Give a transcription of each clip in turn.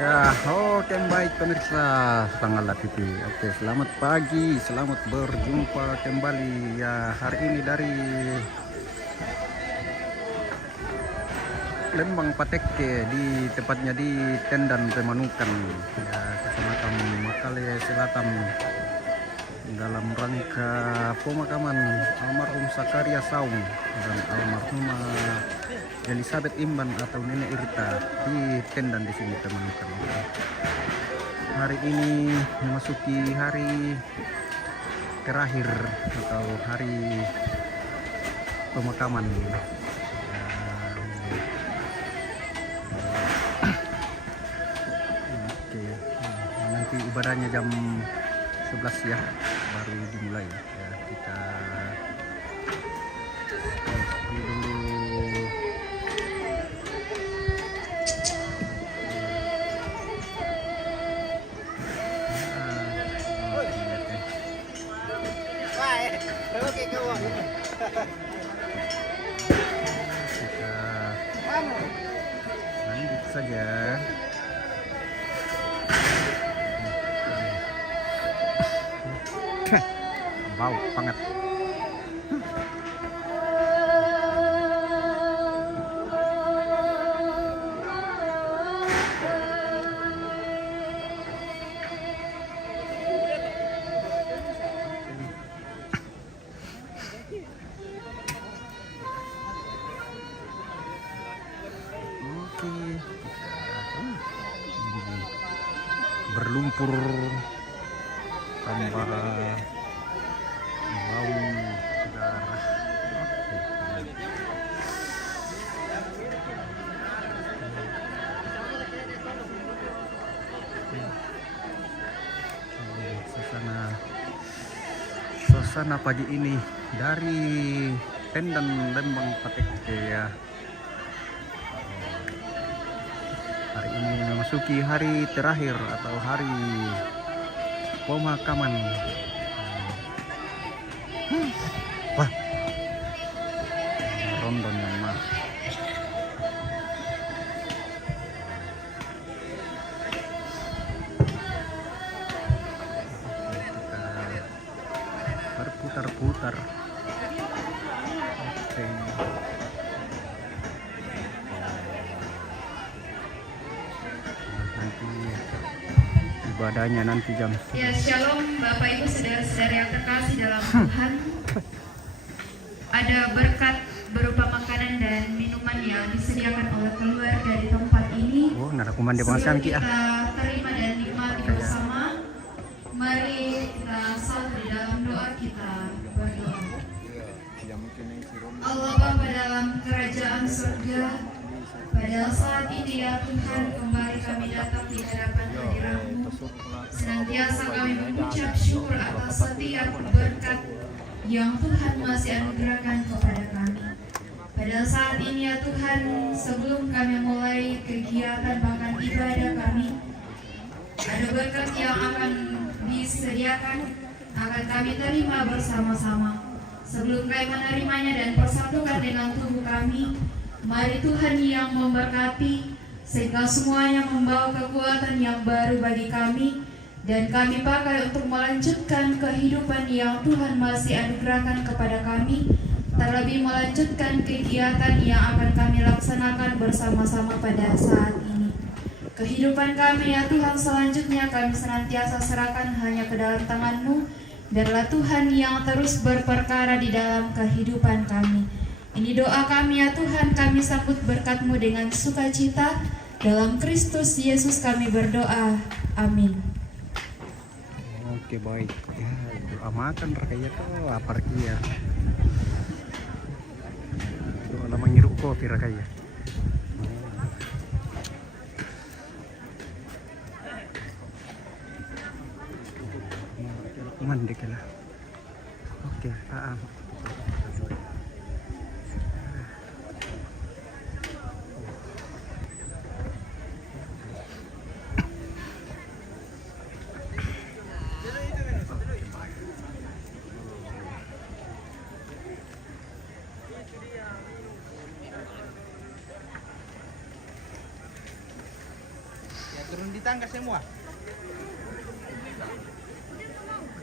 Ya, oke baik pemirsa Tanggal TV. Oke, selamat pagi, selamat berjumpa kembali. Ya, hari ini dari Lembang Pateke, di tepatnya di Tendan Pemanukan, ya, Kecamatan Makale Selatan, dalam rangka pemakaman almarhum Sakaria Saung dan almarhumah Elizabeth Imban atau Nenek Irta di Tendan di sini Pemanukan. Hari ini memasuki hari terakhir atau hari pemakaman. Oke, nanti ibadahnya jam 11 ya, baru dimulai ya. Kita dulu. Kita lanjut saja. Bau banget. Oke, berlumpur tambah bau darah. Suasana pagi ini dari Tendan Lembang Pateke ya. Hari ini memasuki hari terakhir atau hari pemakaman. Wah, rondon yang mah. Kita berputar-putar. Oke. Nanti ibadahnya nanti jam. Ya, shalom Bapak Ibu saudara-saudara yang terkasih dalam Tuhan. Ada berkat berupa makanan dan minuman yang disediakan oleh keluarga di tempat ini. Oh, narakuman di bangsa Sebelum kita terima dan nikmati bersama, mari kita satu di dalam doa kita berdoa. Allah Bapa dalam kerajaan surga, pada saat ini ya Tuhan, kembali kami datang di hadapan hadirat-Mu. Senantiasa kami mengucap syukur atas setiap berkat yang Tuhan masih anugerahkan kepada kami. Pada saat ini ya Tuhan, sebelum kami mulai kegiatan bahkan ibadah kami, ada berkat yang akan disediakan, akan kami terima bersama-sama. Sebelum kami menerimanya dan persatukan dengan tubuh kami, mari Tuhan yang memberkati, sehingga semuanya membawa kekuatan yang baru bagi kami, dan kami pakai untuk melanjutkan kehidupan yang Tuhan masih anugerahkan kepada kami, terlebih melanjutkan kegiatan yang akan kami laksanakan bersama-sama pada saat ini. Kehidupan kami ya Tuhan selanjutnya kami senantiasa serahkan hanya ke dalam tangan-Mu. Biarlah Tuhan yang terus berperkara di dalam kehidupan kami. Ini doa kami ya Tuhan, kami sambut berkat-Mu dengan sukacita. Dalam Kristus Yesus kami berdoa. Amin. Oke baik ya, doa makan rakaya tuh lapar kia. Doa lama ngirup kopi rakaya. Mandek lah. Oke, turun di di tangga semua.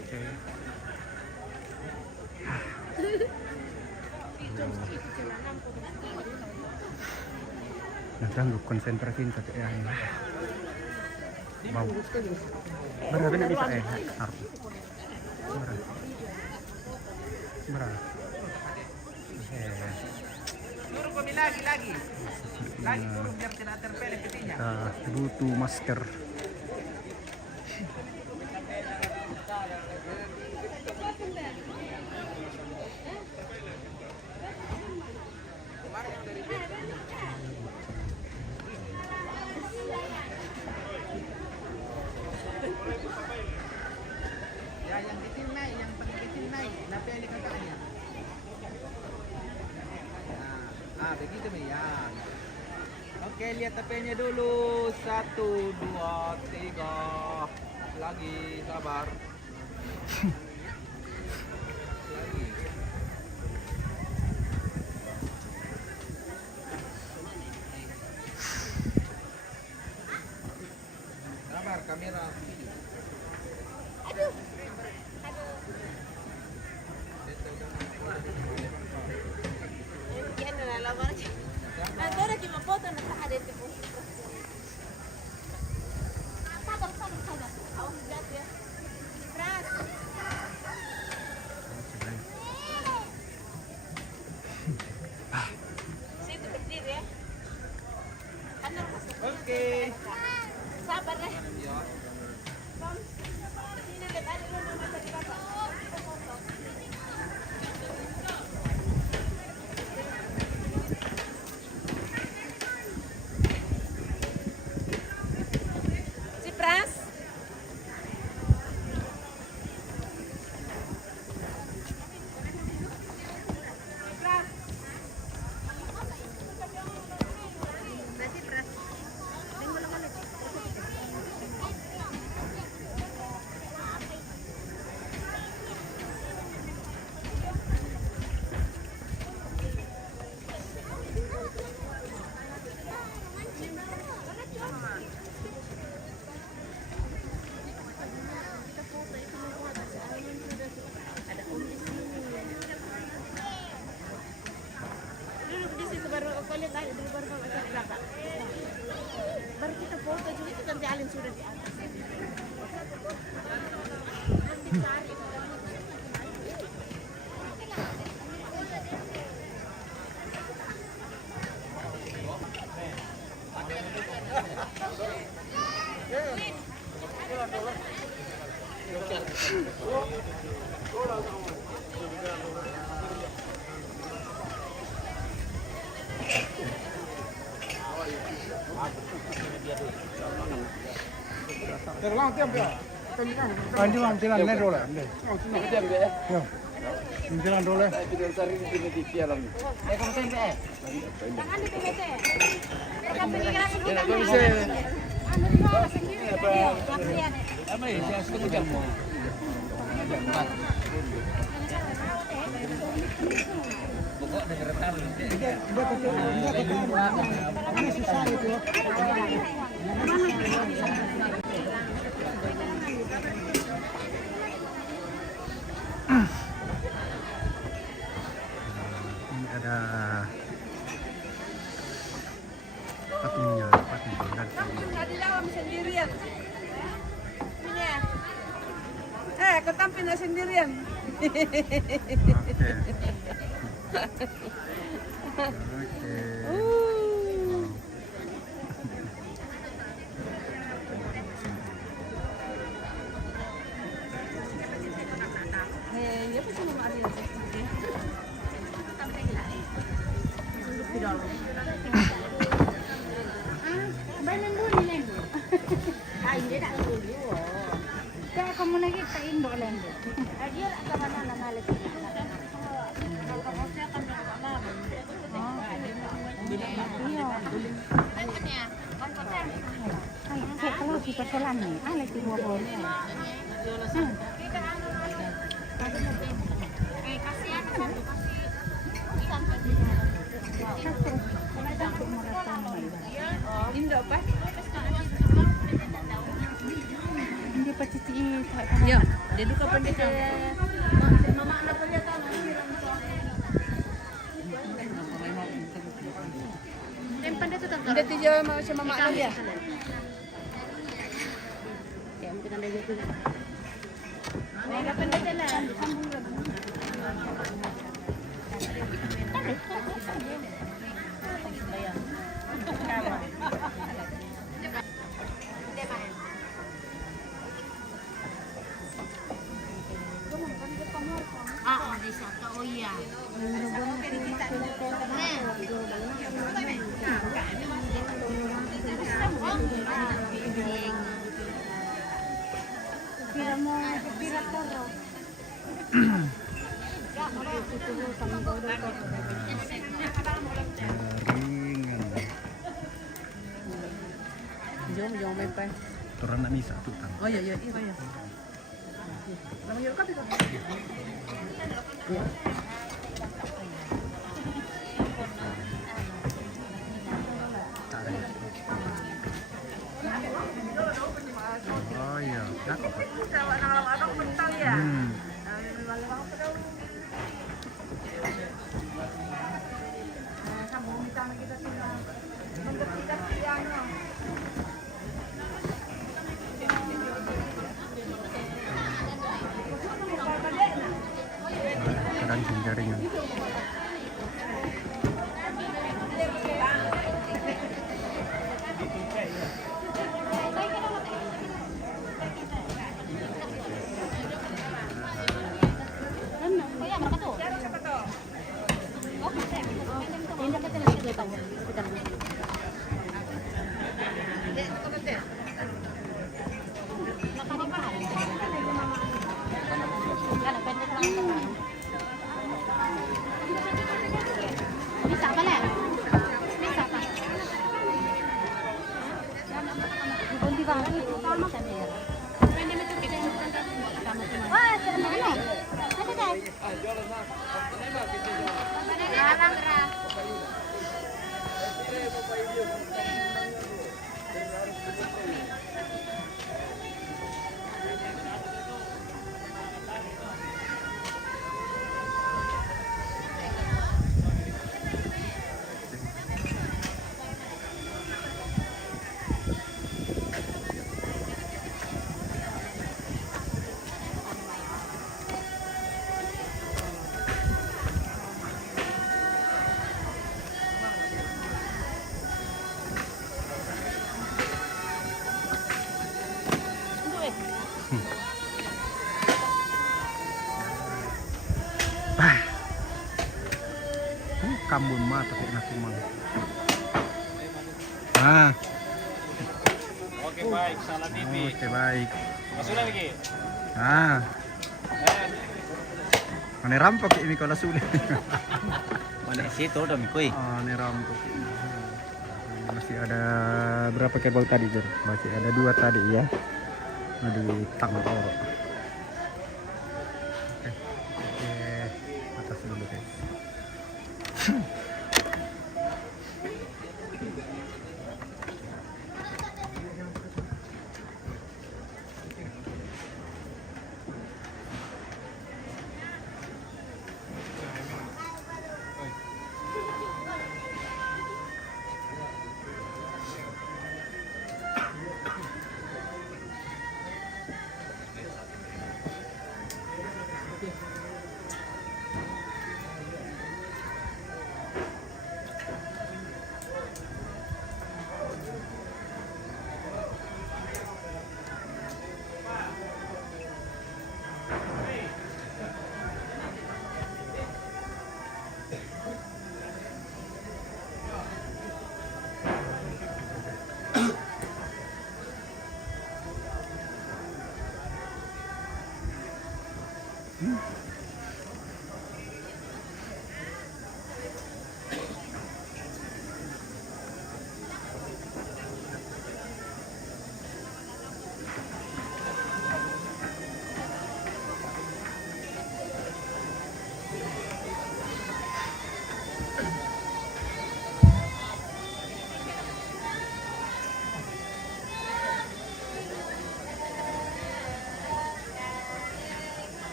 Oke. Naganggu konsentrasi sa tiyan. Wow. Marami na bisa harus. Marami. Turun kami lagi. Lagi turun biar tidak terpelek ketinya. Butuh masker. Ya, yang kecil naik, yang paling kecil naik. Napelek kakaknya. Nah, begitu nih ya. Oke, lihat tapenya dulu. 1, 2, 3. Lagi, sabar. Lagi. Sabar, kamera. Agora que uma foto não está dentro do Sabar. Aos gatos ya. Pras. Situ berdiri ya. Kanan masuk. Oke. Sabar ya. Ya. Sini lihat ada lu mama tadi bapak. Kita foto. Si Pras. Duduk di situ baru kau lihat aja dulu baru kau lihat belakang. Baru kita foto juga itu nanti Alin sudah di atas. Nanti cari. Anjing lang tilan na dole. Yo. Tilan dole. Jangan di PBT. Mereka pikiran kita nih. Anu di bawah sendiri tadi. Ini ada patungnya, patung dan Di dalam sendirian. Ini ya. Kau tampil sendirian. Oke. Ya pasti mau ada di sini. Bayan dulu nih. Ah, hindi na ang ulo. Kaya kamu lagi sa Indo lang. Ayer ang kamana na nalit. Ay, kaya kalau kita jalan nih, lagi dua boleh. Indo pa? Ya, dia duka pendeta. Mama anak pendeta Yang pendeta tak? Pendeta dia macam mama anak dia. Ya, mungkin ada gitu. Mega pendeta lah. Oh iya. Jom main pai. Turun nak misa tu kan. Oh iya iya iya. Lama yuk kat itu. Oh iya, dah. Kadang jaringan. Bisa apa lah? Bisa apa? Bunti banget itu sama kan ya? Wah, serem banget. Ada guys. Larang keras. Kambun mata kok nak kumang. Oke baik, salah TV. Oke baik. Masuk lagi. Mana rampok ini kalau sulit. Mana situ udah mikoi. Ini rampok. Masih ada berapa kebal tadi, Jor? Masih ada 2 tadi ya. Di tanggal Toro. Oke. Atas dulu, guys.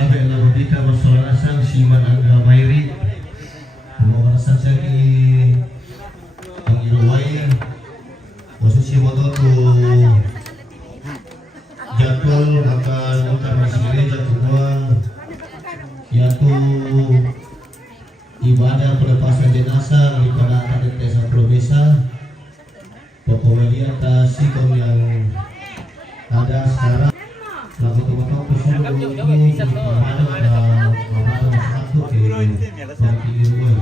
Labe na mabika masolarasang Siman Angga Mayri pemawarasan sagi ang iruway posisi moto tu jatuh akan utama masjid jatuh buang yaitu ibadah pelepasan jenazah daripada atas desa Probesa pokoknya atas sikon yang ada sekarang lagu teman-teman pesuruh ini ada satu di Ruway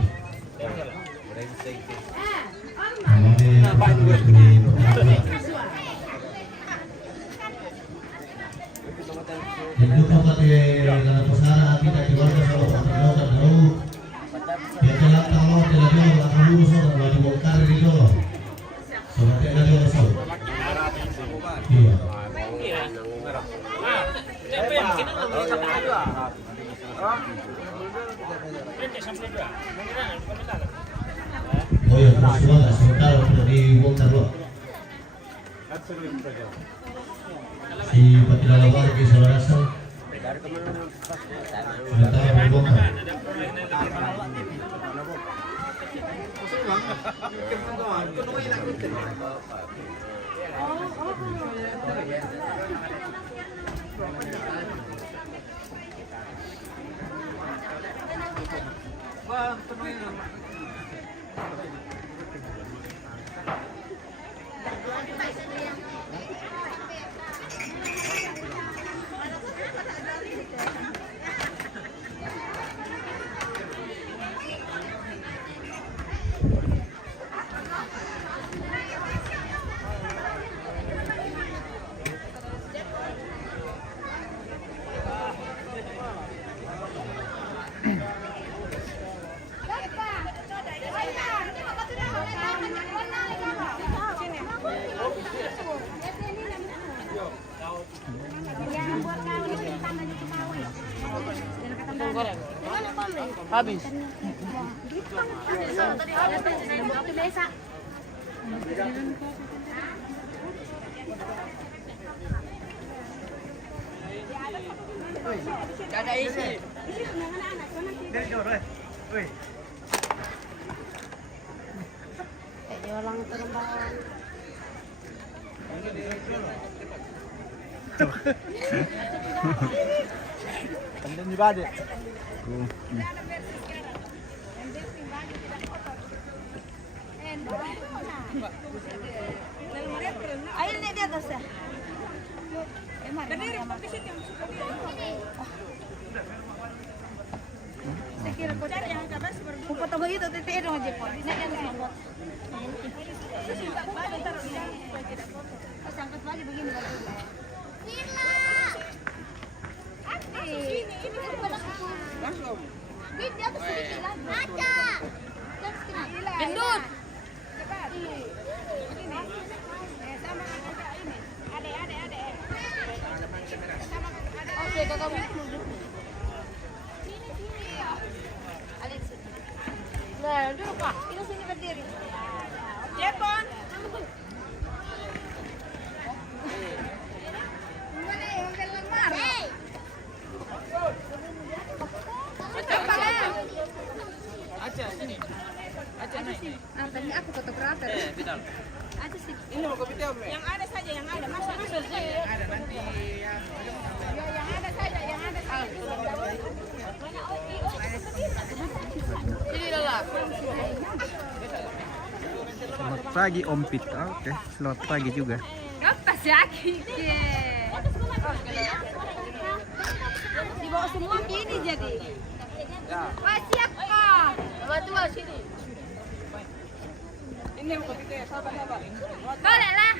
itu kata dalam pesara tidak keluarga selalu akan jauh dia telah tahu tidak jauh akan lurus dan dibongkar itu sobat yang ada jauh iya oh ya semua nggak sebentar udah dibongkar loh si Patila Lawar di Sawarasa sudah tahu dibongkar Habis. Gak ada isi. Dari jauh, woi. Jualan terbang. Tanda ni badai. Ayo lihat di atas ya. Saya kira kau cari yang atas baru. Potong itu titik dong aja pot. Naik yang semua. Angkat lagi begini. Langsung. Di atas sedikit lagi. Aja. Gendut. Oke, kakak. Nah, duduk Pak. Ini sini berdiri. Jepon. Tadi aku fotografer. Betul. Aja sih. Ini mau kopi teh, Yang ada saja, yang ada. Masuk sih. ada nanti ya. Ya, yang ada saja, yang ada saja. Ini adalah. Selamat pagi Om Pita. Oke, selamat pagi juga. Apa sih aki? Dibawa semua gini jadi. Wah, siap kok. Dua sini. Ini mau kopi teh, sabar. Boleh lah.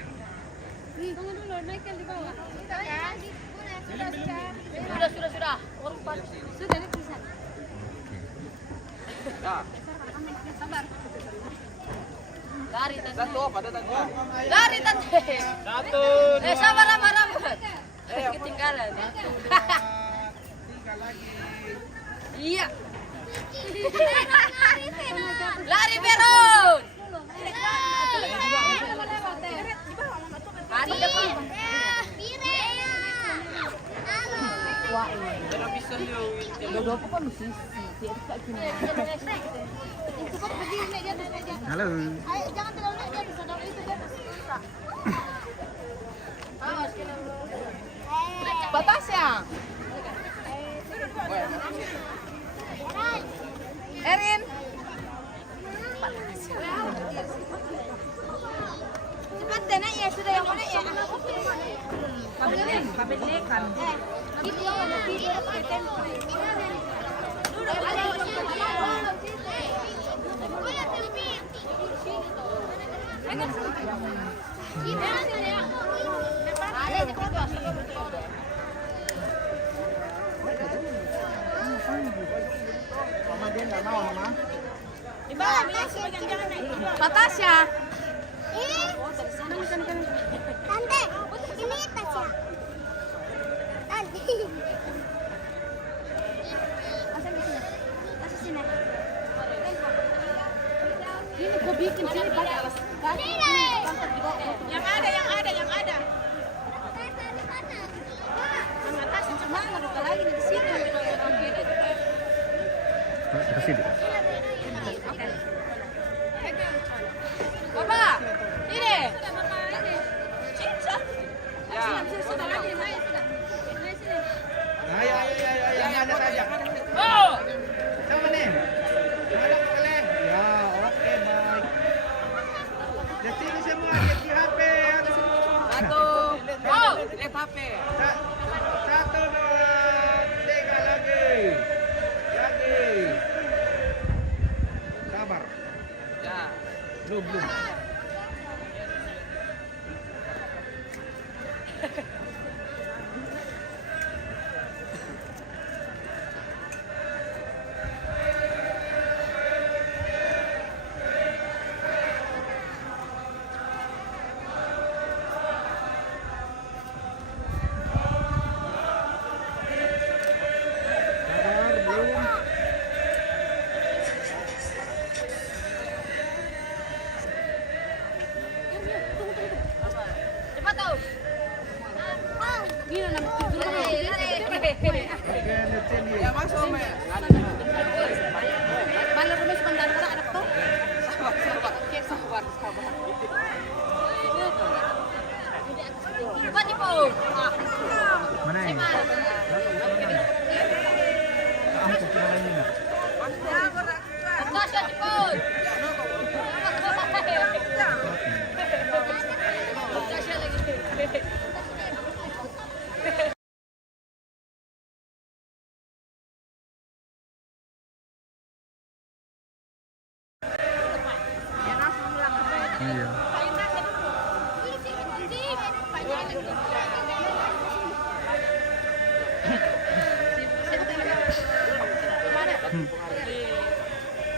Tunggu dulu, naikkan di bawah. Sudah. Sudah ini bisa. Ya. Sabar. Lari tante. Satu apa ada tangga? Lari tante. Satu. Sabar. Ketinggalan. Tiga lagi. Iya. Lari Beron. Mari depan. Pero bisa nyo. Dua ko pa musisi. Dia dekat sini. Cepat pergi naik di atas meja. Halo. Ayo jangan terlalu naik di atas. Kalau itu di atas susah. Awas kena. Batasnya. Erin. Cepat deh naik ya, sudah yang mana ya? Pabelekan. Gitu ya, Mama dia nggak mau, Mama. Natasha. Tante, ini Tasya. Tante. Asal di sini. Asal sini. Ini kau bikin sini pakai alas kaki. Yang ada. Sama Natasha cuma ada lagi di sini. Ke sini. Bapak, ini. Ayo, ada saja. Oh, Sama nih. Ada boleh. Ya, oke baik. Lihat sini semua, lihat di HP. Ada semua. Satu. Oh, lihat HP. Satu, dua, tiga lagi. Sabar. Ya. Belum. cepat tahu. Gila nama tidur. Lihat sini. Ya masuk, Mas. Mana rumah sebentar anak tuh? Sabar. Cepat ibu. Mana ini? Natasha cepat. Natasha lagi. Iya.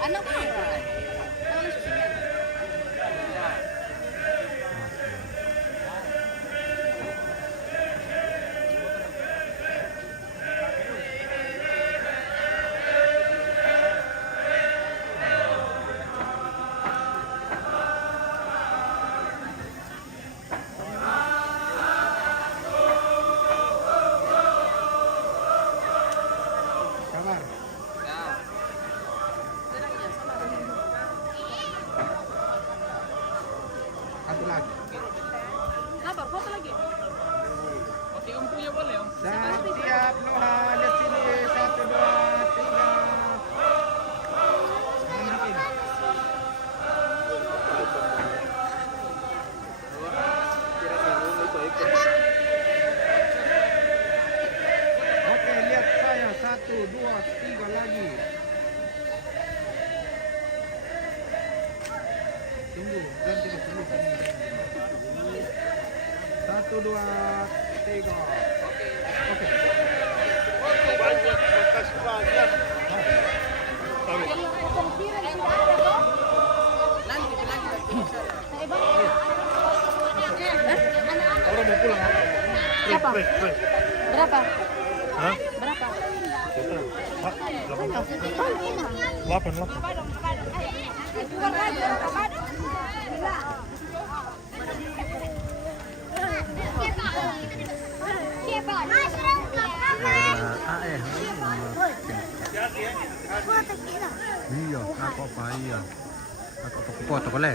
Anak apa? Sabar. Satu lagi. Sabar, foto lagi. Oke, Om punya boleh, Om. Dan siap Noha, lihat sini. 1, 2, 3. Oke, lihat saya. 1, 2, 3 lagi. Tunggu, ganti ke sini. 1, 2, 3. Oke. Nanti lagi. Orang mau pulang. Berapa? Berapa? Hah? Berapa? 8. Siapa? Siapa? Iya, ako pa iya. Ako pa ko le.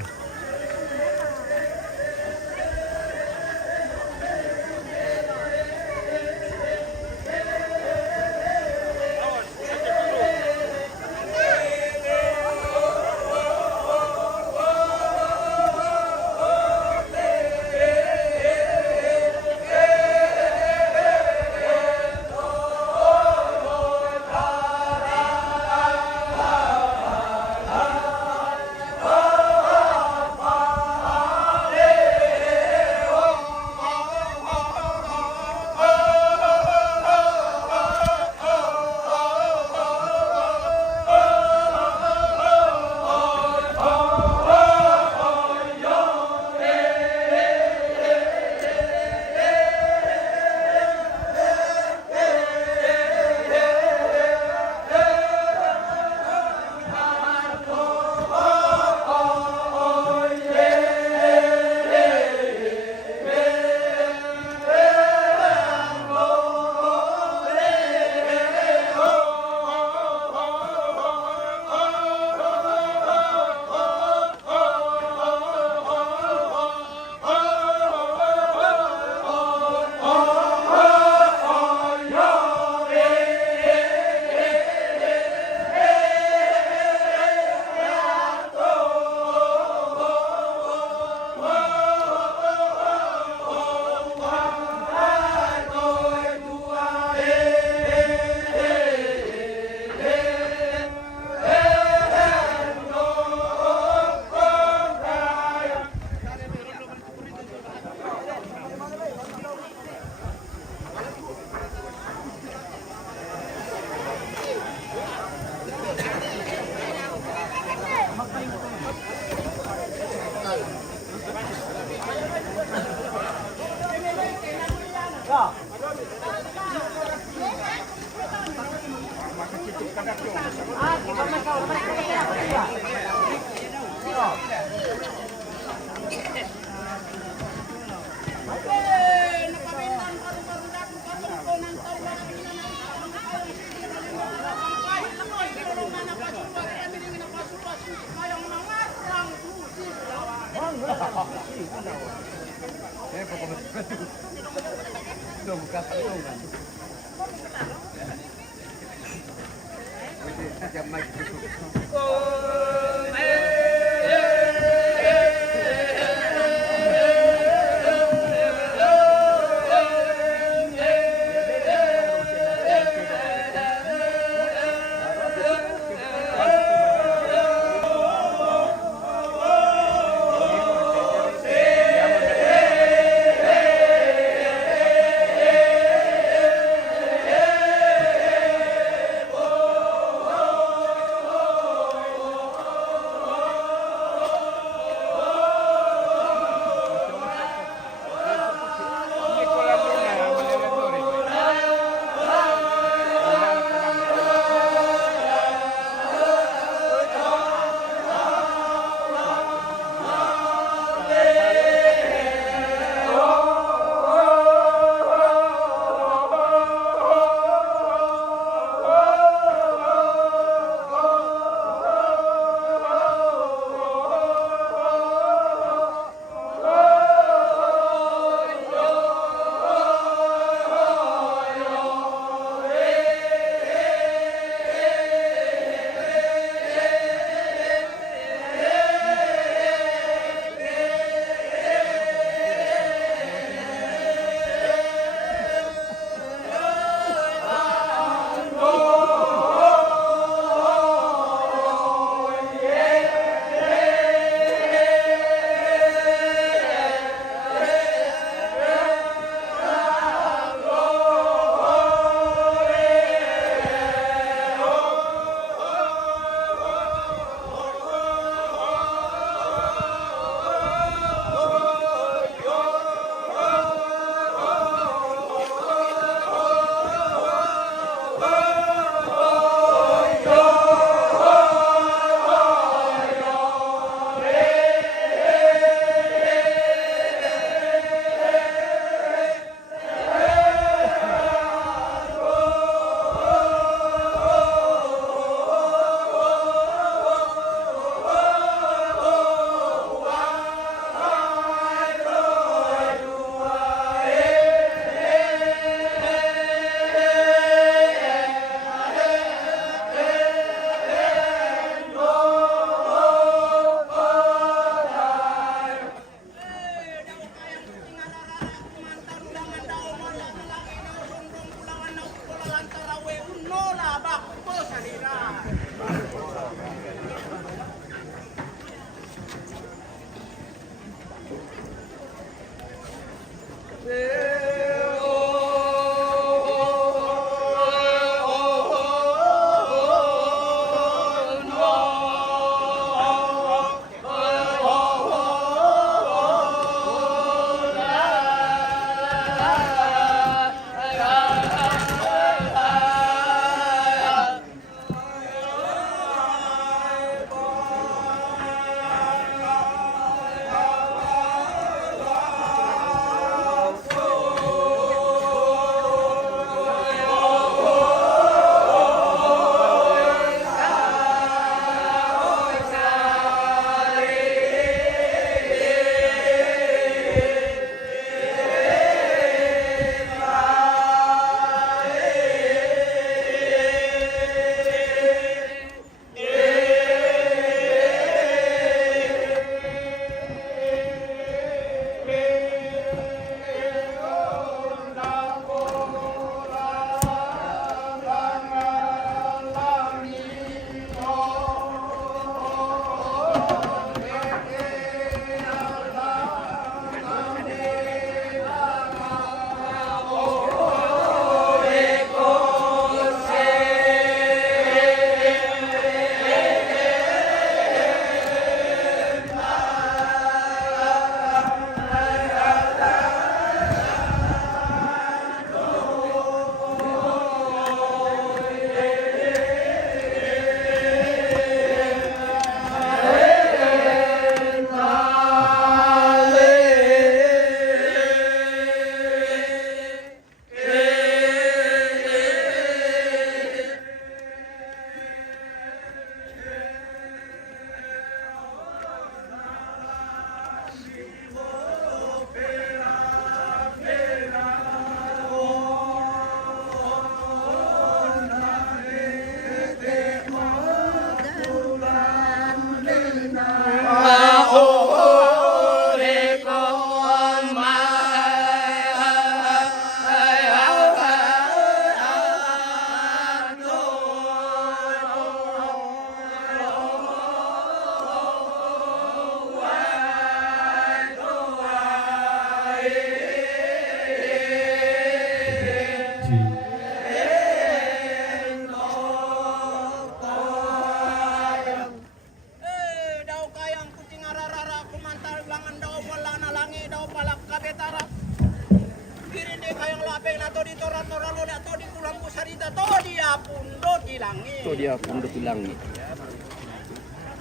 Dia pundut langit.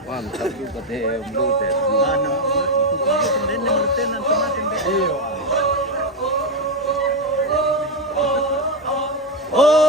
Mantap juga teh butet. Oh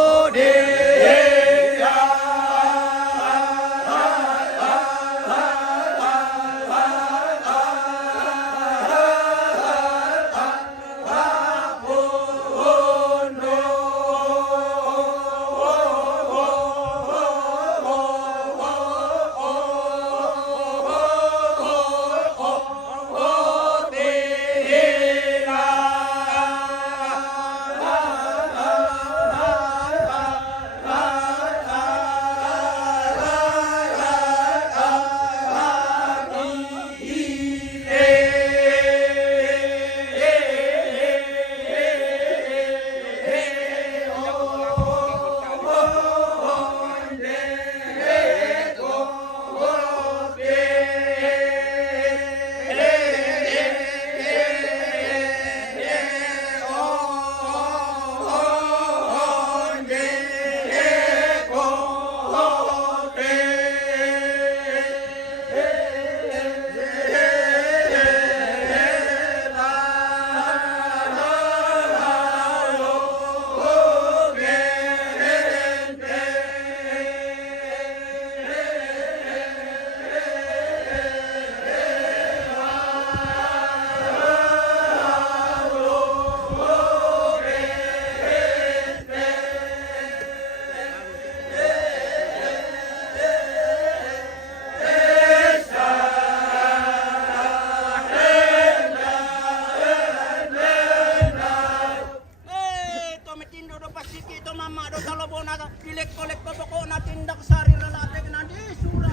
Siki to mama do talobo na pilek-kolek paboko na tindak sari lalapig na di sura.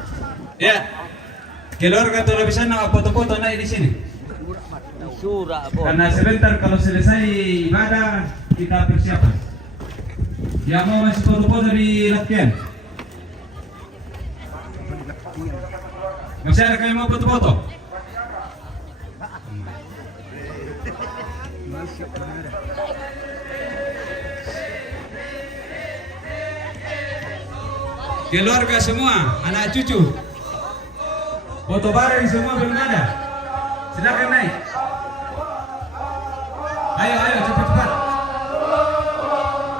Ya. Keluarga tuh bisa nak foto-foto naik di sini. Surah po. Karena sebentar kalau selesai ibadah kita persiapan. Yang mau masih foto-foto di latihan. Masih ada yang mau foto-foto? Keluarga semua, anak cucu. Foto bareng semua belum ada. Silakan naik. Ayo, ayo, cepat-cepat.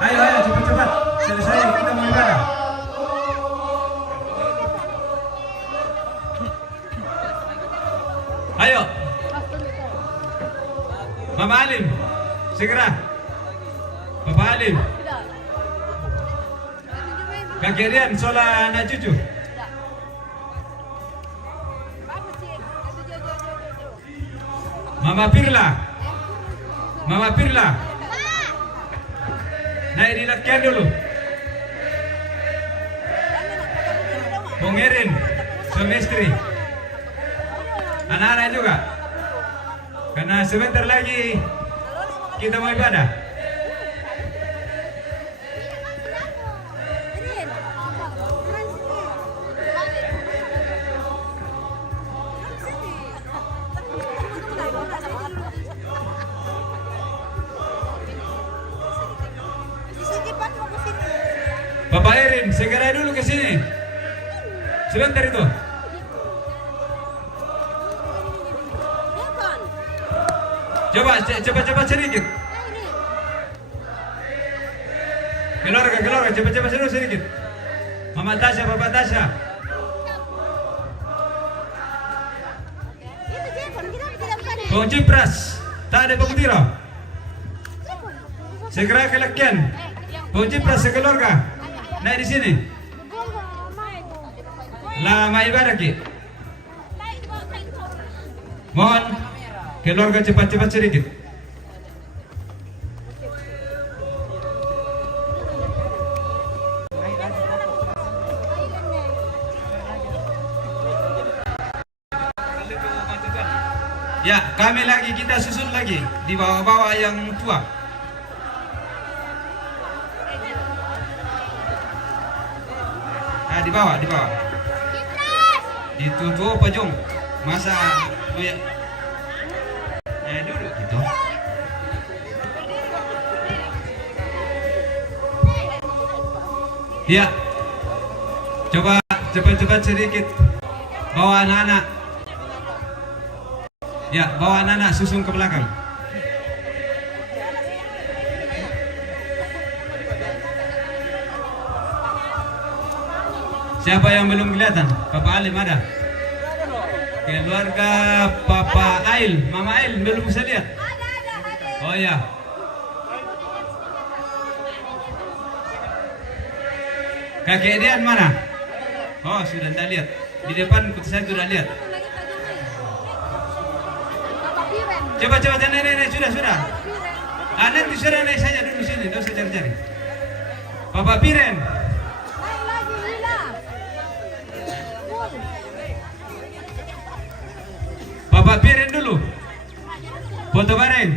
Ayo, ayo, cepat-cepat. Selesai kita mau ibadah. Ayo. Mama Alim, segera. Bapak Alim. Kakek Rian, soal anak cucu. Mama Pirla. Mama Pirla. Naik di latihan dulu. Bung Erin, suami istri. Anak-anak juga. Karena sebentar lagi kita mau ibadah. Bapak Erin, segera dulu ke sini. Sebentar itu. Coba cepat sedikit. Keluarga, cepat sedikit. Mama Tasya, Bapak Tasya. Bung Cipras, tak ada Bung Tiro. Segera ke latihan. Bung Cipras sekeluarga. Naik di sini. Lama ibadah ki. Mohon keluarga cepat sedikit. Ya, kami lagi, kita susun lagi di bawah-bawah yang tua. Di bawah. Ditutup pajong. Masa ya. Duduk gitu. Ya. Coba cepat sedikit. Bawa anak-anak. Ya, bawa anak-anak susun ke belakang. Siapa yang belum kelihatan? Papa Alim ada? Keluarga Papa Ail, Mama Ail belum bisa lihat? Oh ya. Kakek Dian mana? Oh sudah tidak lihat. Di depan saya sudah lihat. Coba nenek sudah. Nanti sudah naik saja dulu sini, tidak usah cari-cari. Bapak Piren. Bapak Piren dulu. Foto bareng.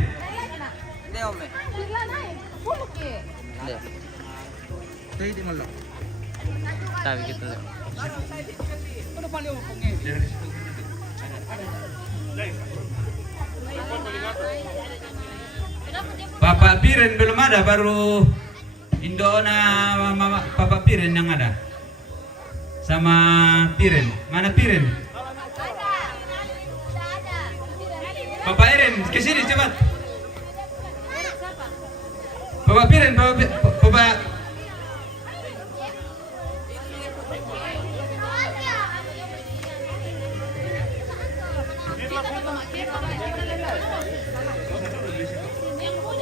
Sabi kita lang. Bapak Piren belum ada, baru Indona Mama Bapak Piren yang ada. Sama Piren. Mana Piren? Bapak Iren, ke sini cepat. Bapak Piren, Bapak.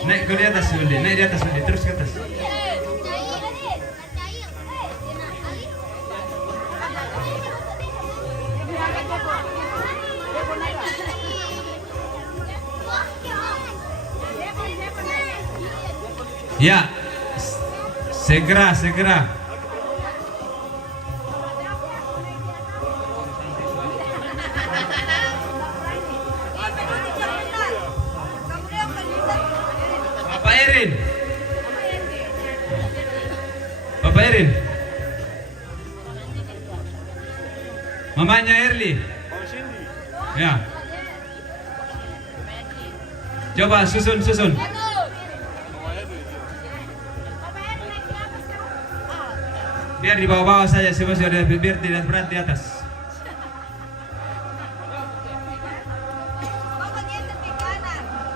Naik ke di atas dulu, terus ke atas. Ya, Segera. Bapak Erin. Mamanya Erli. Ya. Coba susun. Biar di bawah-bawah saja, biar tidak berat di atas.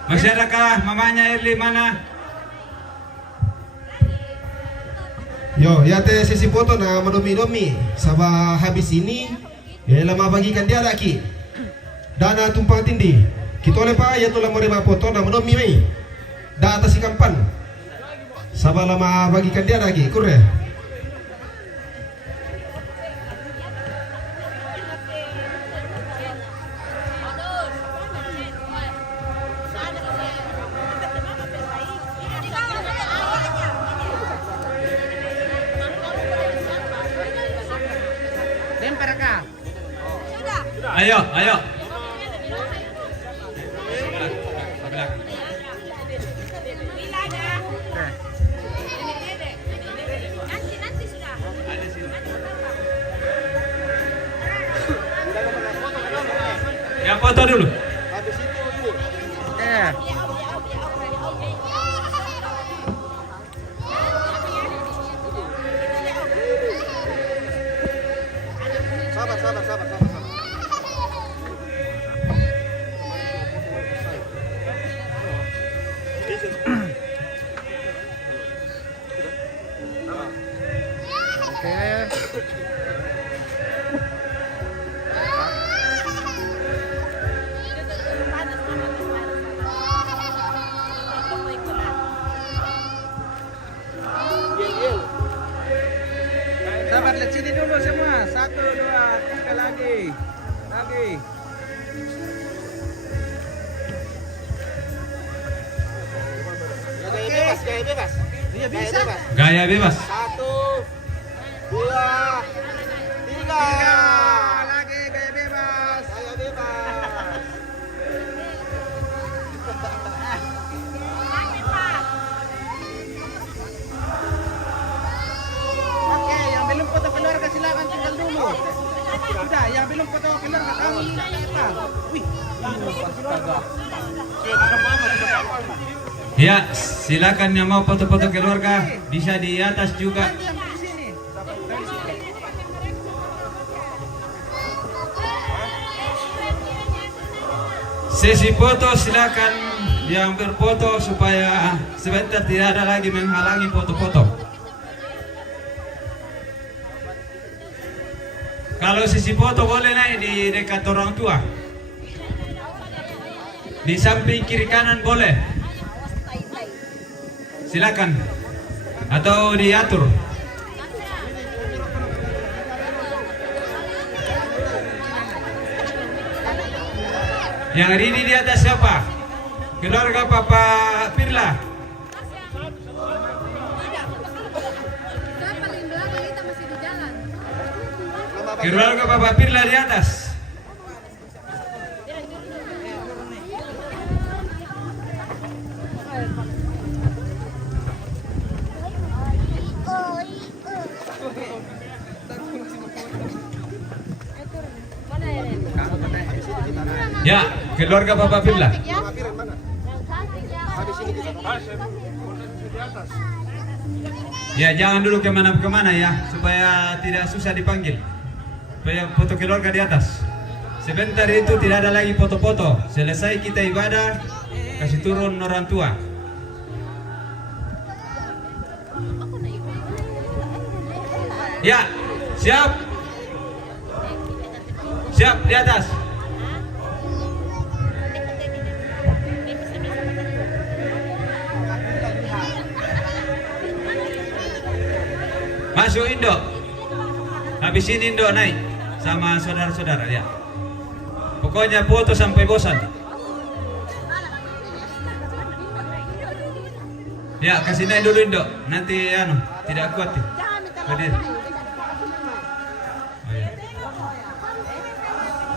Masih adakah mamanya Erli mana? Yo, ya teh sesi foto na madomi-domi. Sabah habis ini, ya lama bagikan dia lagi. Dana tumpang tindi. Kita oleh pak ya tulah merima foto na madomi mai. Da atas ikampan. Sabah lama bagikan dia lagi, kurre. Lempar kah? Ayo. Ya foto dulu. Sabar. Sabar, lihat sini dulu semua. 1, 2, 3 lagi. Gaya bebas. Iya bisa. Gaya bebas. 1, 2, 3. Lagi gaya bebas. Oke, yang belum foto keluarga silakan tinggal dulu. Udah, yang belum foto keluarga kamu silakan kita. Wih, Ya, silakan yang mau foto-foto keluarga bisa di atas juga. yang di sini. Sesi foto silakan yang berfoto supaya sebentar tidak ada lagi menghalangi foto-foto. Kalau sesi foto boleh naik di dekat orang tua. Di samping kiri kanan boleh. Silakan. Atau diatur. Yang ini di atas siapa? Keluarga Papa Pirla. Keluarga Papa Pirla di atas. Ya, keluarga Papa Pirla. Ya, jangan dulu kemana-kemana ya, supaya tidak susah dipanggil. Supaya foto keluarga di atas. Sebentar itu tidak ada lagi foto-foto. Selesai kita ibadah, kasih turun orang tua. Ya, siap. Siap di atas. Masuk Indo. Habis ini Indo naik sama saudara-saudara ya. Pokoknya foto sampai bosan. Ya, kasih naik dulu Indo. Nanti tidak kuat ya. Berdiri. Oh, iya.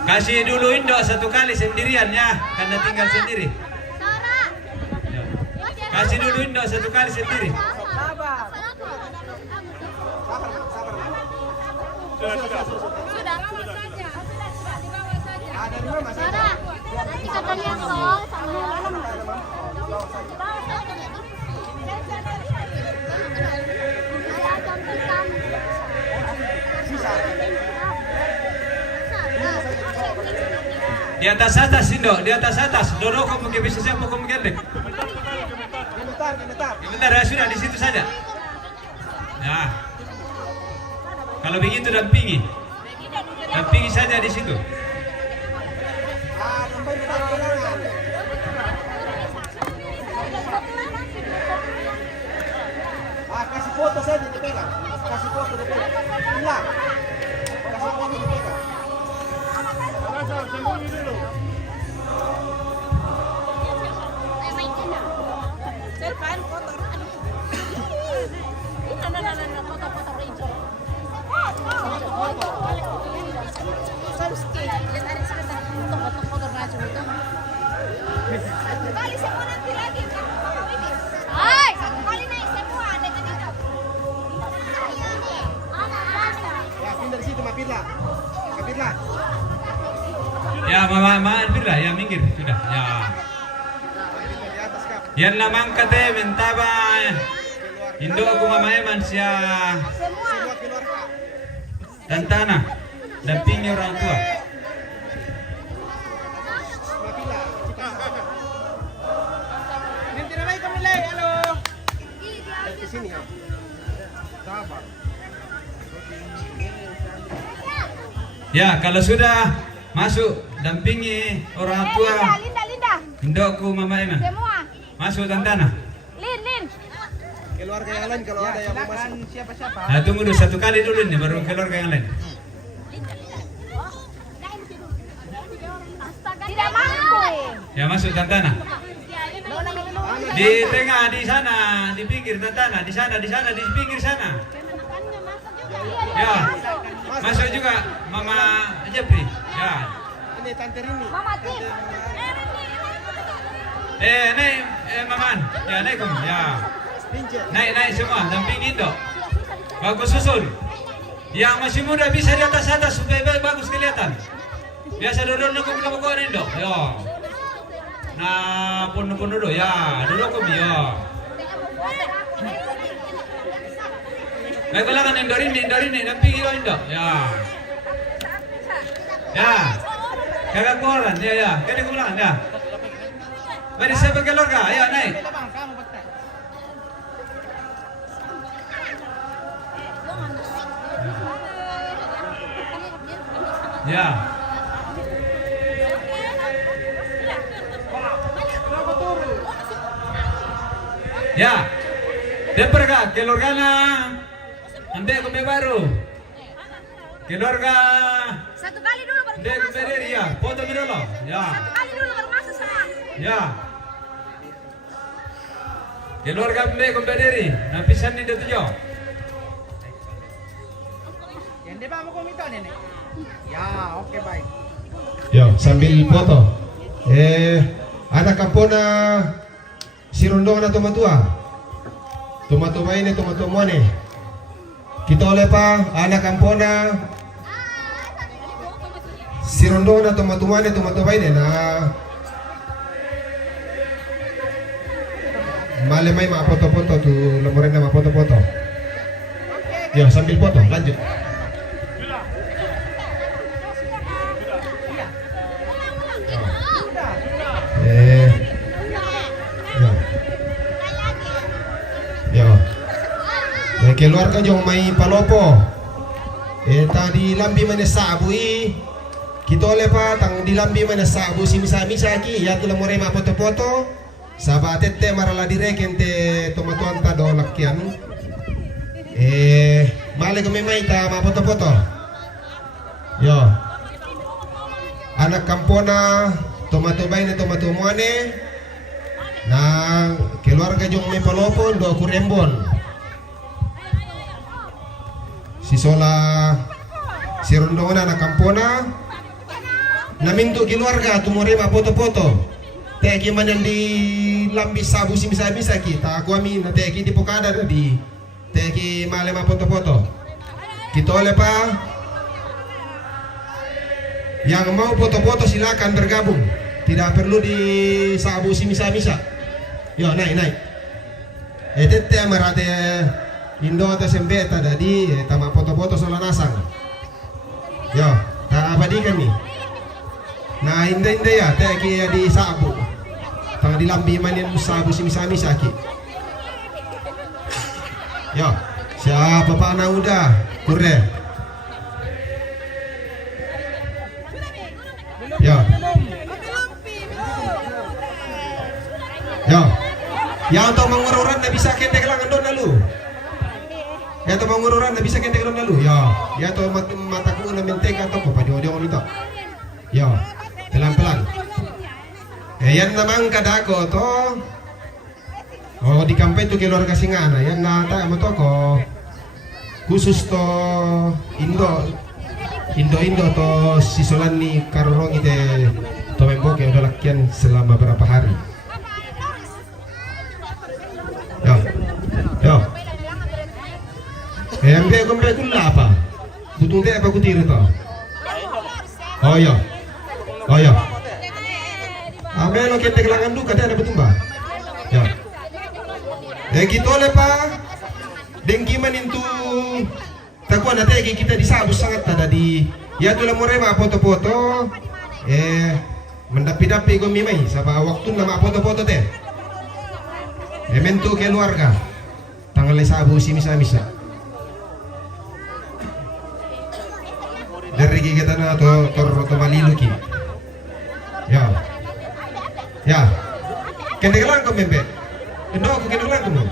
Kasih dulu Indo satu kali sendirian ya, karena tinggal sendiri. Ya. Kasih dulu Indo satu kali sendiri. Nanti kata dia sol sama Di atas Indo, di atas. Dorong kamu ke bisa siapa kamu gendek. Bentar ya sudah di situ saja. Nah, kalau begitu dampingi saja di situ. Kasih foto saja dipegang. Kasih foto dipegang. Hilang. Kasih foto dipegang. Sembunyi dulu. Serpan kotor. Ini foto-foto hijau. Samski, lihat ada sebentar foto-foto baju itu. kali semua nanti lagi. Hai, satu kali naik semua dengan itu. Ya, pindah di situ Mapirla. Ya, Mama Firla, ya minggir sudah. Ya. Di atas kap. Yan lamang kate mentaba Indo aku Mama Eman siya Semua keluarga. Tantana dampingi orang tua. Mapirla. Nanti namanya kami lagi. Halo. Ke sini ya. Sabar. Ya, kalau sudah masuk dampingi orang tua Linda. Indo aku Mama Eman. Semua. Masuk Tantana. Lin. Keluarga yang lain kalau ada yang mau masuk. Siapa-siapa. Nah, tunggu dulu satu kali dulu nih baru keluarga yang lain. Tidak mau. Ya, masuk Tantana. Di tengah di sana, di pinggir Tantana, di sana, di pinggir sana. Ya. Masuk juga Mama Jepri. Ya. Ini Tante Rini. Mama Tim. Naik Maman. Ya, naik kamu. Ya. Naik semua, dampingi Indo. Bagus susun. Yang masih muda bisa di atas supaya bagus kelihatan. Biasa duduk nunggu Indo. Ya. Nah, pun dulu ya. Duduk kamu ya. Baik ulangan Indo Rini, dampingi Indo. Ya. Ya. Kakak keluaran, ya. Kini ulangan, ya. Mari siapa keluarga, ayo naik. Ya. Ya. Deperga keluarga nanti kami baru. Keluarga. Satu kali dulu baru Dek berdiri ya, foto dulu. Ya. Satu kali dulu baru masuk sama. Ya. Keluarga berdiri. Napisan ni tujuh. Yang di bawah komito nenek. Ya, oke baik. Yo, sambil foto. Anak kampung si Rondong na tumatua. Tumatua ini tumatua ni. Kita oleh pa anak kampung si Rondong na tumatua ini na malemay mga foto-foto tu lamorin na mga foto-foto. Yo, sambil foto, lanjut. Keluarga jong may palopo. Tadi lambi mana sabui. Kita oleh pa tang di lambi mana sabu si misa-misa ki ya tu lamore ma foto-foto. Sabatet te marala direken te tomatuan ta do lakyan. Male ko may ta ma foto-foto. Yo. Anak kampona tomato bay na tomato muane. Na keluarga jong me palopon do aku rembon. Si sola si rondona na kampona namintu keluarga tumorema foto-foto. Teki manan di lambi sabu si misa-misa kita aku amin na teki di pokada di teki malema foto-foto. Kita oleh pa yang mau foto-foto silakan bergabung. Tidak perlu di sabu si misa-misa. Yo naik. Tete amarate Indo atau sembeta tadi tama foto-foto sola nasang. Yo, tak abadikan nih. Nah, indah ya, teki di sabu. Tang dilambi manin sabu si misa-misa ki. Yo, siapa pak na udah? Kure. Yo. Yo. Ya untuk mengururan na bisa kente kelangan don lalu. Ya to mengururan na bisa kente kelangan lalu. Ya to mataku na mentega to pa dia itu. Yo. Pelan-pelan. Yan namang kadako to. Oh di kampay to keluarga Singana. Yan nata mo to ko. Khusus to Indo to sisulan ni karorong ite to membok yang udah lakian selama berapa hari. Yo. Ambe kulla apa? Butung teh apa kutir to? Oh ya. Ambe lo kete kelangan duka teh ada betul ba? Ya. Gitu lepa. Dengki manintu takuan nate kita disabus sangat tada di ya tulah morema foto-foto mendapi-dapi gomi mai sabah waktu nama foto-foto teh mentu keluarga tanggal sabu si misa-misa dari kita na to malilu ki ya kende kelang ko membe endo aku kende kelang ko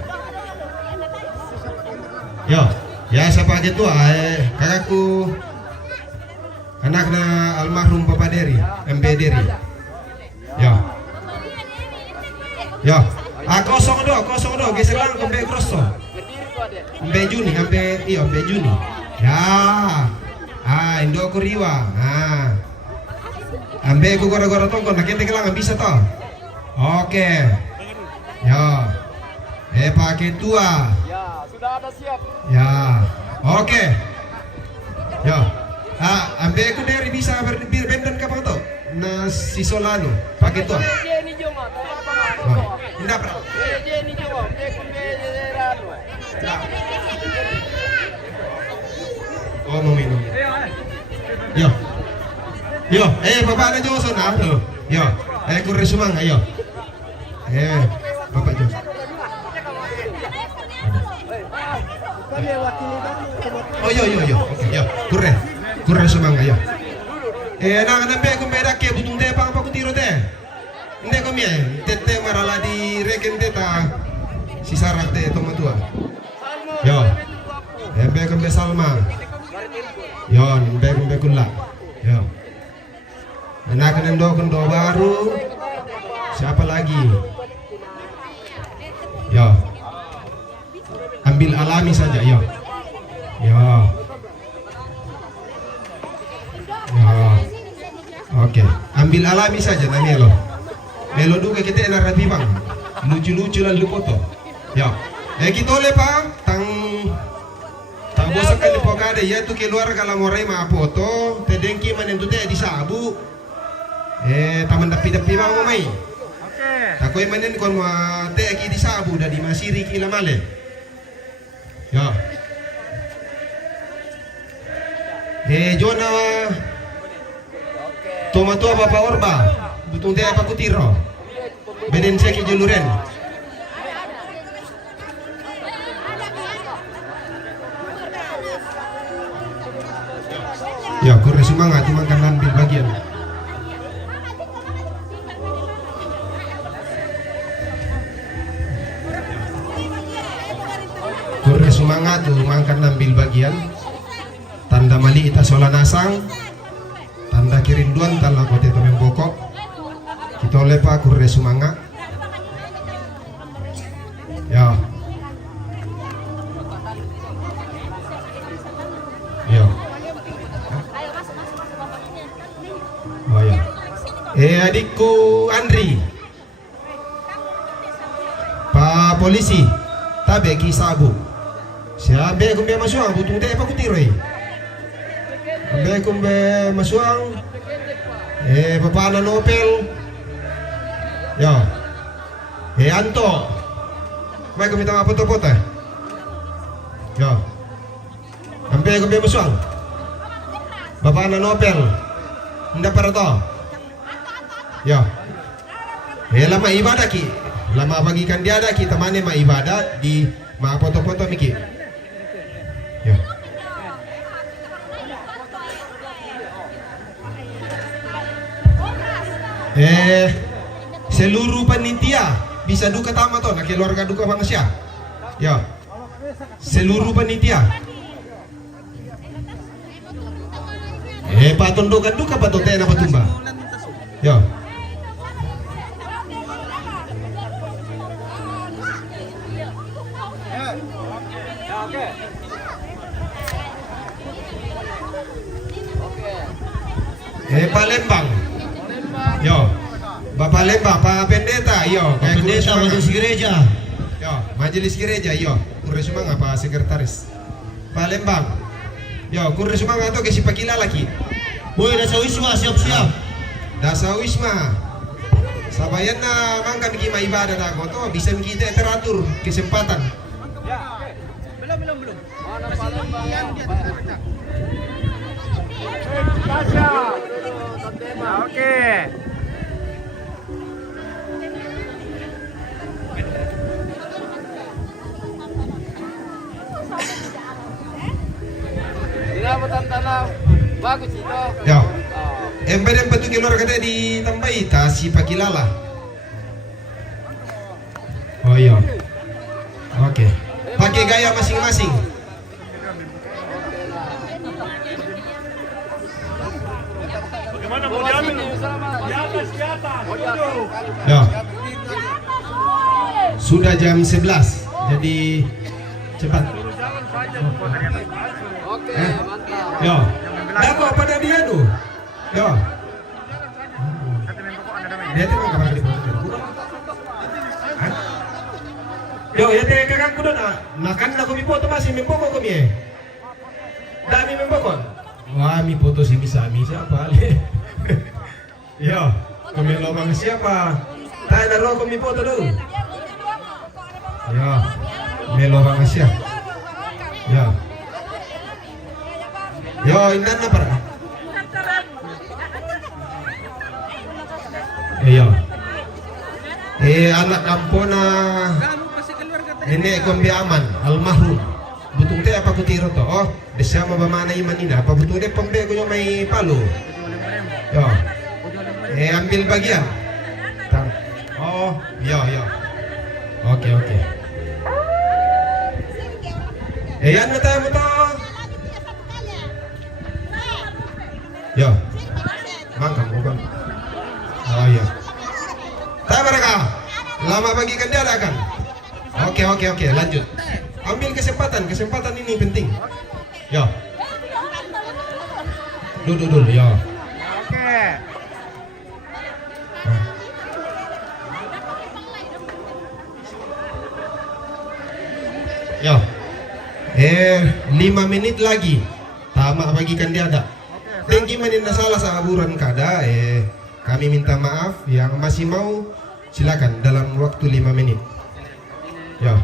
ya siapa gitu kakakku anaknya almarhum Papa Deri MB Deri kosong do geser lang ke MB Kroso MB Juni MB Juni indo aku riwa MB aku gora-gora tongkol nakente kelang bisa toh oke pakai tua sudah ada siap. Ya, oke. Ambil aku dari bisa berbenden kapal tu. Na si Solano pakai tu. Indah bro. Oh mau minum. Yo, bapak ada Johnson tuh. Yo, kurang sumang ayo. Bapak Johnson. Oh yo, kurang sumangga yo. Anak be kumbeda ke butung teh apa ku tiro teh. Inde ko mie, tete marala di reken teta si sarak teh toma tua. Yo. Be kumbe Salma. Yo, be kulla. Yo. Anak kendo baru. Siapa lagi? Yo. Ambil alami saja ya. Oke, ambil alami saja nanya lo. Melo duga kita enak rapi bang. Lucu-lucu lalu foto. Ya. Kita oleh pak tang bosan kali pokade ya tu keluar kalau mau rema foto. Tedengki manentu teh disabu. Taman dapi-dapi bang mai. Takoi manen kon ma teh ki disabu dari masiri kila male. Ya. Jona toma tua Bapak Orba butung teh apa kutiro beden seki juluren ya kurang semangat cuma kan ambil bagian kurang semangat tuh mangkan ambil bagian tanda mali ita sola nasang tanda kirinduan tala kote to membokok kita lepa kurre sumanga Ya. Ya. Ayo masuk bapaknya. Oh ya. Adikku Andri. Pak polisi. Tabe kisabu. Siabe kumbe masuang butung de pa kutiroy. Kumbe masuang. Papa na Nopel. Ya. Anto. May kumita nga foto-foto. Ya. Kumbe masuang. Papa na Nopel. Hindi para to. Ya. Lama ibadah ki. Lama bagikan dia ada kita mana ma ibadah di ma foto-foto miki. Ya. Seluruh panitia bisa duka tama to na keluarga duka bang siya. Ya. Seluruh panitia. Patundukan duka patutay na patumba. Ya. Palembang. Yo. Bapak Lembang, Pak Pendeta, yo. Pendeta majelis gereja. Yo, majelis gereja, yo. Kurre sumanga Pak Sekretaris. Palembang. Yo, kurre sumanga to kasi pakilala ki. Boy, nasa wisma, siap-siap. Dasa wisma. Sabayan na mang kami kima ibadah na ako to, bisa kita teratur kesempatan. Belum. Mana Palembang? Oke. Dinamatan tanah bagus itu. Ya. Embeden patu keluar kada ditambahi si pakilala. Oh iya. Oke. Pakai gaya masing-masing. Bagaimana mau diambil? Di atas. Ya. Sudah jam 11. Jadi cepat. Oke, mantap. Ya. Dapat pada dia tuh. Ya. Dia tuh enggak pakai foto. Yo, ya teh kakak kuda na kan na kami foto masih mempoko kami. Dami mempoko. Wah, mi foto si Misami siapa? Yo, kami lomang siapa? Tayo na ro kami foto dulu. Yo. Melo bang siya. Yo. Yo, indan na para. Iya. Anak kampung na nenek kombi aman almarhum. Butung teh apa kutiro to? Oh, desya mabamana imanina. Apa butung teh pembe ko may palo. Yo. Ambil bagian. Oh, yo. Oke. Ano tayo mo to? Yo. Mangkang bukan. Oh iya. Tahu mereka. Lama bagikan dia kan? Oke, lanjut. Ambil kesempatan ini penting. Yo. Dulu, yo. Oke. Yo. 5 menit lagi. Tama bagikan dia ada. Thank you maninda salah sa aburan kada. Kami minta maaf. Yang masih mau silakan dalam waktu 5 menit. Ya.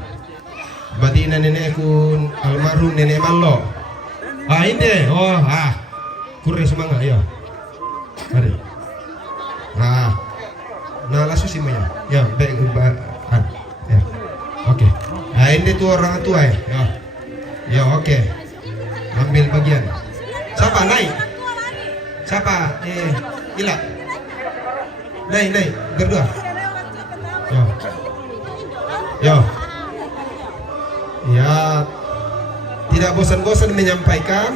Batiin na nenekku almarhum nenek Mallo. Hindi. Kurre semangat ya. Mari. Nalasu mo yan. Ya, baik. Ya. Oke. Hindi tuh orang tua ya. Ya, oke. Ambil bagian. Siapa naik? Siapa? Ila. Naik, berdua. Ya, tidak bosan-bosan menyampaikan.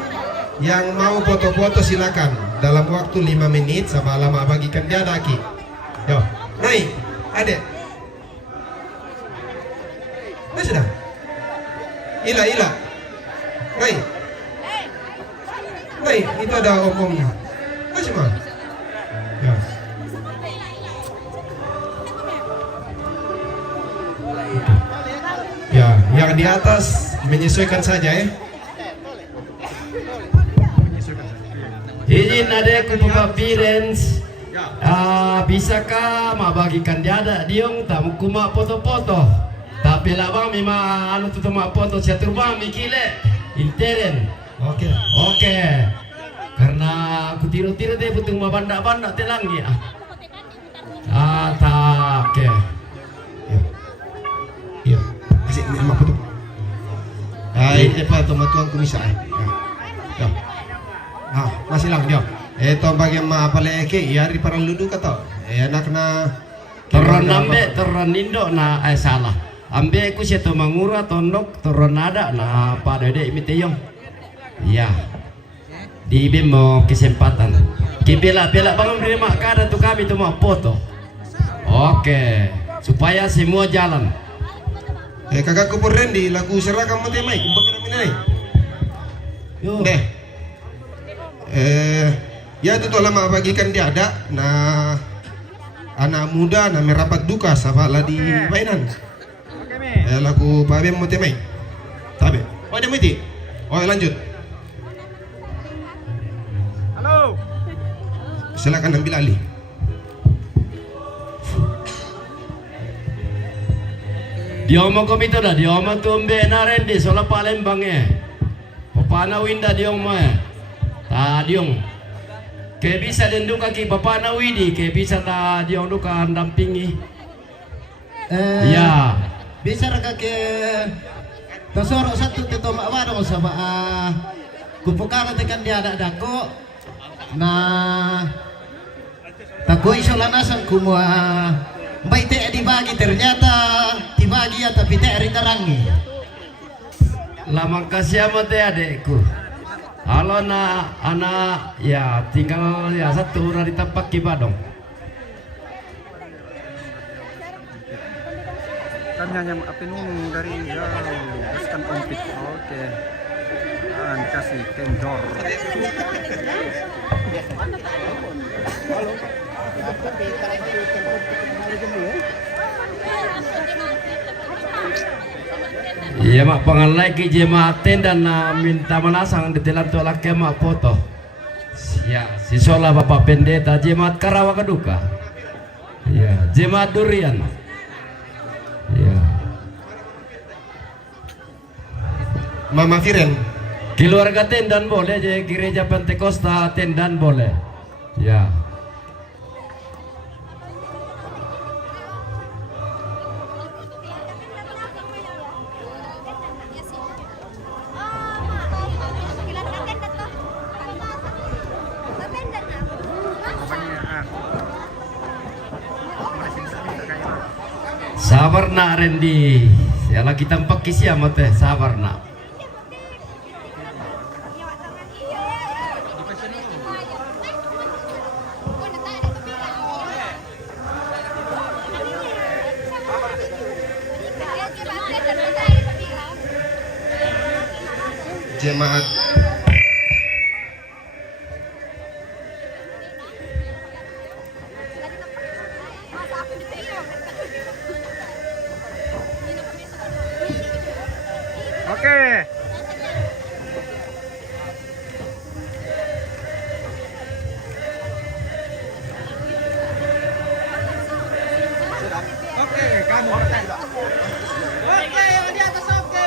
Yang mau foto-foto silakan dalam waktu 5 menit sama lama bagikan dia daki. Yo, naik, adek. Mana sudah? Ila. Rai. Rai, itu ada om-omnya. Mana semua? Ya. Ya, yang di atas menyesuaikan saja ya. Izin adekku Bapak Pirens, bisakah bagikan dia ada diong tamu kuma foto-foto. Tapi lah bang memang anu tuh mak foto saya terbang mikile interen. Oke. Karena aku tiru-tiru deh butuh mah banda-banda telangi tak oke. Iya. Kasih mak foto. Hai, tuan kumisa. Ya. Masih lang dia. Ito bagian ma paleke yari para ludu kato. Enak na Toron ambe toron indo na salah. Ambe ku siya to mangura tonok toron ada na padede imiteyong. Ya. Di mo kesempatan. Kibela-bela bangun dari mak kada tu kami tu mau foto. Oke, supaya semua jalan. Kakak kubur Randy lagu seragam mati mai kumpulan minai. Yo. Deh. Ya itu lama bagikan dia ada nah anak muda na merapat duka sahabat di mainan. Lagu babe mati mai. Tabe. Ada mati. Lanjut. Halo. Silakan ambil alih. Dia mau komito dah, dia mau tumbe narendi soal Palembang Papana winda dia mau diong. Ke bisa dendung kaki Papana widi, ke bisa ta diong duka dampingi. Ya. Bisa kaki tasoro satu teto mak warung sama kupukara tekan dia ada dako. Nah, tako isolanasan kumua. Baik teh dibagi ternyata dibagi ya tapi teh ritarangi. Lama kasih amat adekku. Halo anak ya tinggal ya satu hari tempat kibadong. Kan hanya apinung dari kan komplit. Oke. Kasih kendor. Iya mak pangalai ki jematen dan minta manasang ditelan tolak ke mak foto. Ya, si sola bapak pendeta jemaat Karawa Keduka. Ya, jemaat Durian. Ya. Mama Firen. Keluarga tendan boleh, je gereja Pentekosta tendan boleh. Ya. Sabar nak Randy, ya lagi tampak kisi amat sabar nak. Jemaat Oke. Oke, kamu. Oke, di atas oke.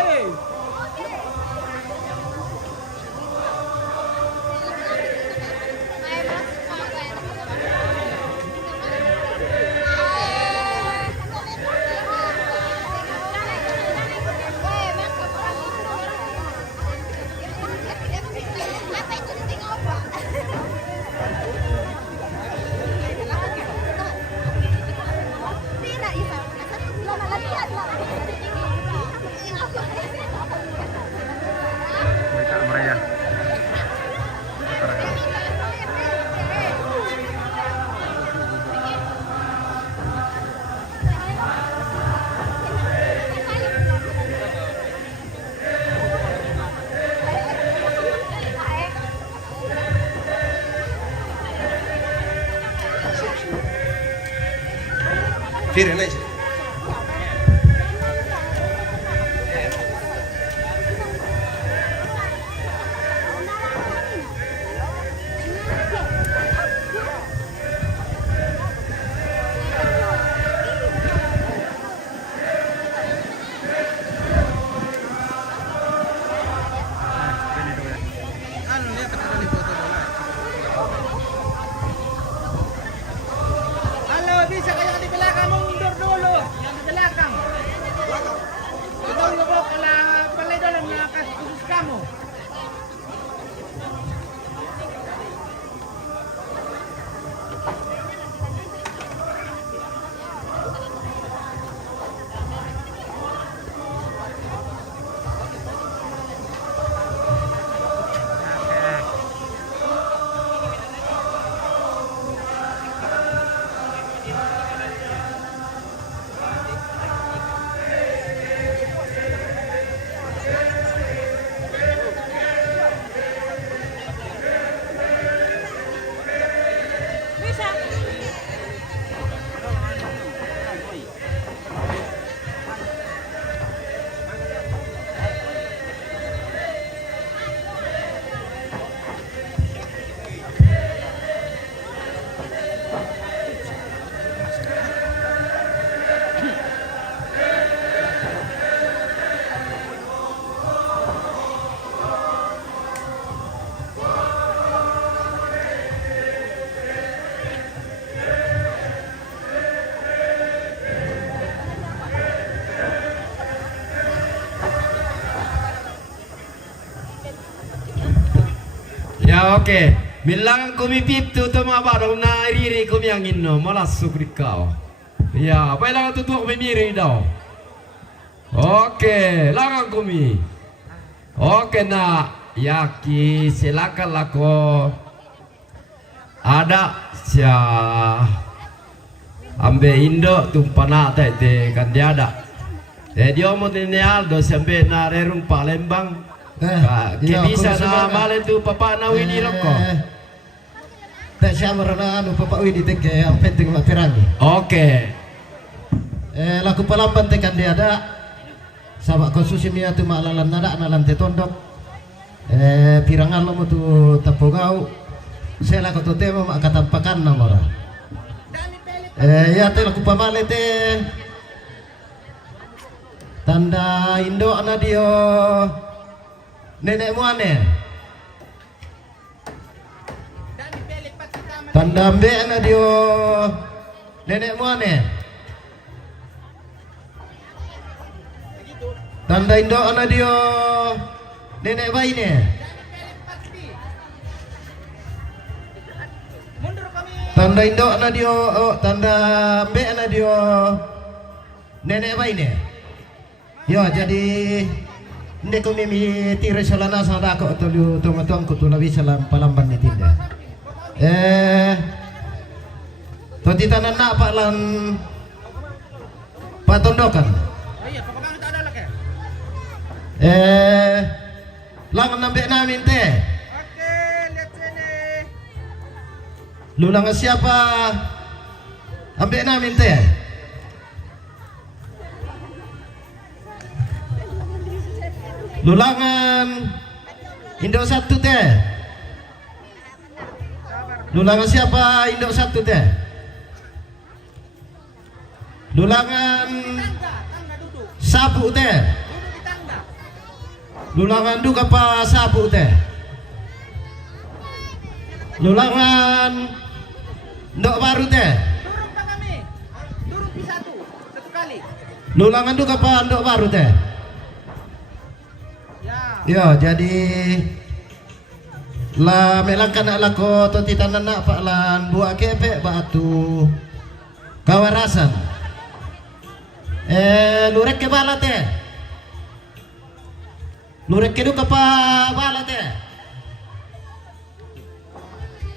Mereka meraya. Fir naik. Anu lihat ada di foto bola. Halo, bisa kayak di belakang mundur dulu. Yang di belakang. Betul nggak kalau pelai dalam yang khusus kamu. Ya oke. Bilang kami pitu tu mabak dong na riri kami yang ino malas sukri kau. Ya, apa yang tutup kami miri dah. Oke, langan kami. Oke nak, yaki silakan lako. Ada sia ambe Indo tumpana tete kan dia ada. Dia mau tanya Aldo sampai na rerung Palembang. Ke bisa na malen tu papa na wini loko. Tak siapa rana anu papa wini teke yang penting mak pirangi. Oke. Laku Palamban tekan dia ada. Sabak konsusi mia tu mak lalan nada nalan te tondok. Pirangan lo mu tu tapogau. Saya laku tu tema mak katampakan namora. Ya te laku pamale te. Tanda Indo ana dio nenek muane. Tanda ambe ana dio nenek muane. Tanda Indo ana dio nenek baine. Tanda Indo ana dio tanda ambe ana dio nenek baine. Yo jadi ndek ko mimi tire salana sa dako to tumatong ko to labi salam Palamban ni tinda. To titanan na pa lan patondokan. Lang nambe namin te. Oke, lihat sini. Lulang siapa? Ambe namin te. Lulangan Indo 1 teh. Lulangan siapa? Indo 1 teh. Lulangan sabu teh. Lulangan duka pa sabu teh. Lulangan ndok baru teh. Turun Pak kami. Turun satu kali. Lulangan duka pa ndok baru teh. Ya, jadi la melangkan alako to titanan nak pak lan buat kepe batu kawarasan. Lurek ke bala teh. Lurek ke duka pa bala teh.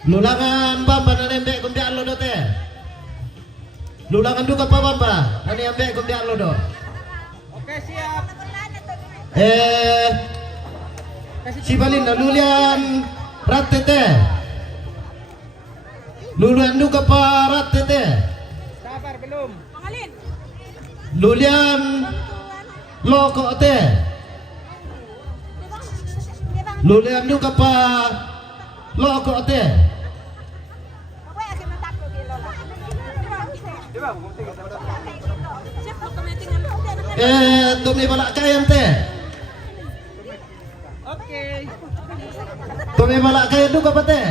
Lulangan bamba na nembe kum dia do teh. Lulangan duka pa bamba nani ambe kum dia do. Oke, siap. Si balin na lulian ratete. Lulian duka pa ratete. Sabar belum. Lulian loko te. Lulian juga pa loko te. Tumi balak kayan te. Oke. Tumi balak kayan juga pa te.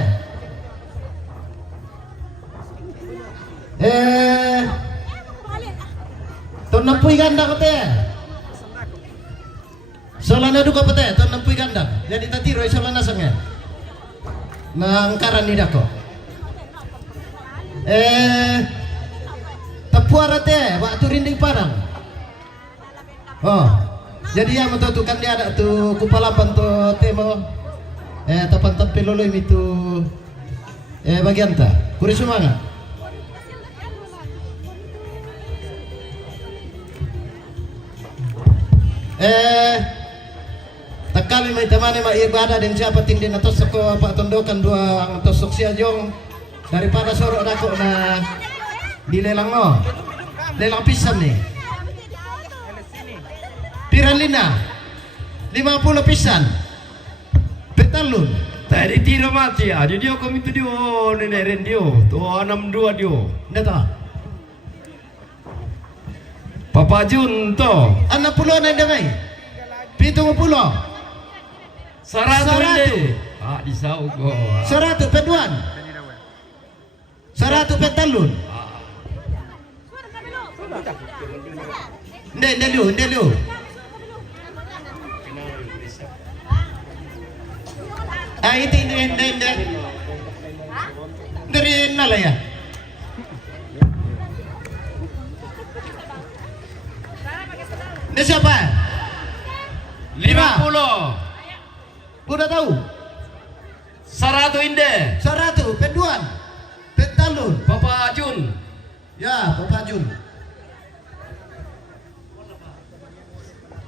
Nampui ganda ko te. Solana duka pa te, nampui ganda. Jadi tatiro ay solana sangya. Nang karanida ko. Tapuara te, waktu rinding parang. Oh. Jadi yang menentukan dia ada tu kupalapan tu temo. Tapan tampiloloy itu bagian ta. Kuri semangat. Takali may tamani maibadah din siya patindi na tosok ko patondokan dua ang tosok siya yung daripada sorok dako na dilelang mo. Lelang pisan ni. Piralina 50 pisan. Petalun. Tadi tiro mati ya. Dia kami tu dia nenek rendio. Tu 62 dia. Data. Papa Jun to. 60 na damay. 70. 100 ah di sau ko. 100 peduan. 100 petalun. Ndelu. Itu dari nala ya. Ini siapa? 50. Udah tahu? 100 inde. 100 peduan. Petalun. Papa Jun. Ya, Bapak Jun.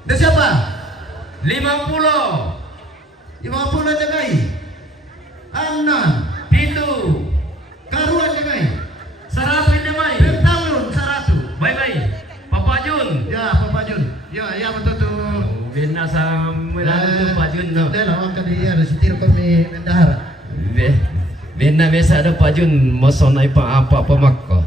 Ini siapa? 50. 50 jagai. Anan. Pitu. Karuan jagai. 100 inde mai. Petalun 100. Bye. Papa Jun. Ya, Bapak Jun. Ya betul tu. Bina sa mulai Papa Jun no. Dia lawan ka dia setir kami mendahara. Bina besa ada Pak Jun mosonai pa apa pamakko.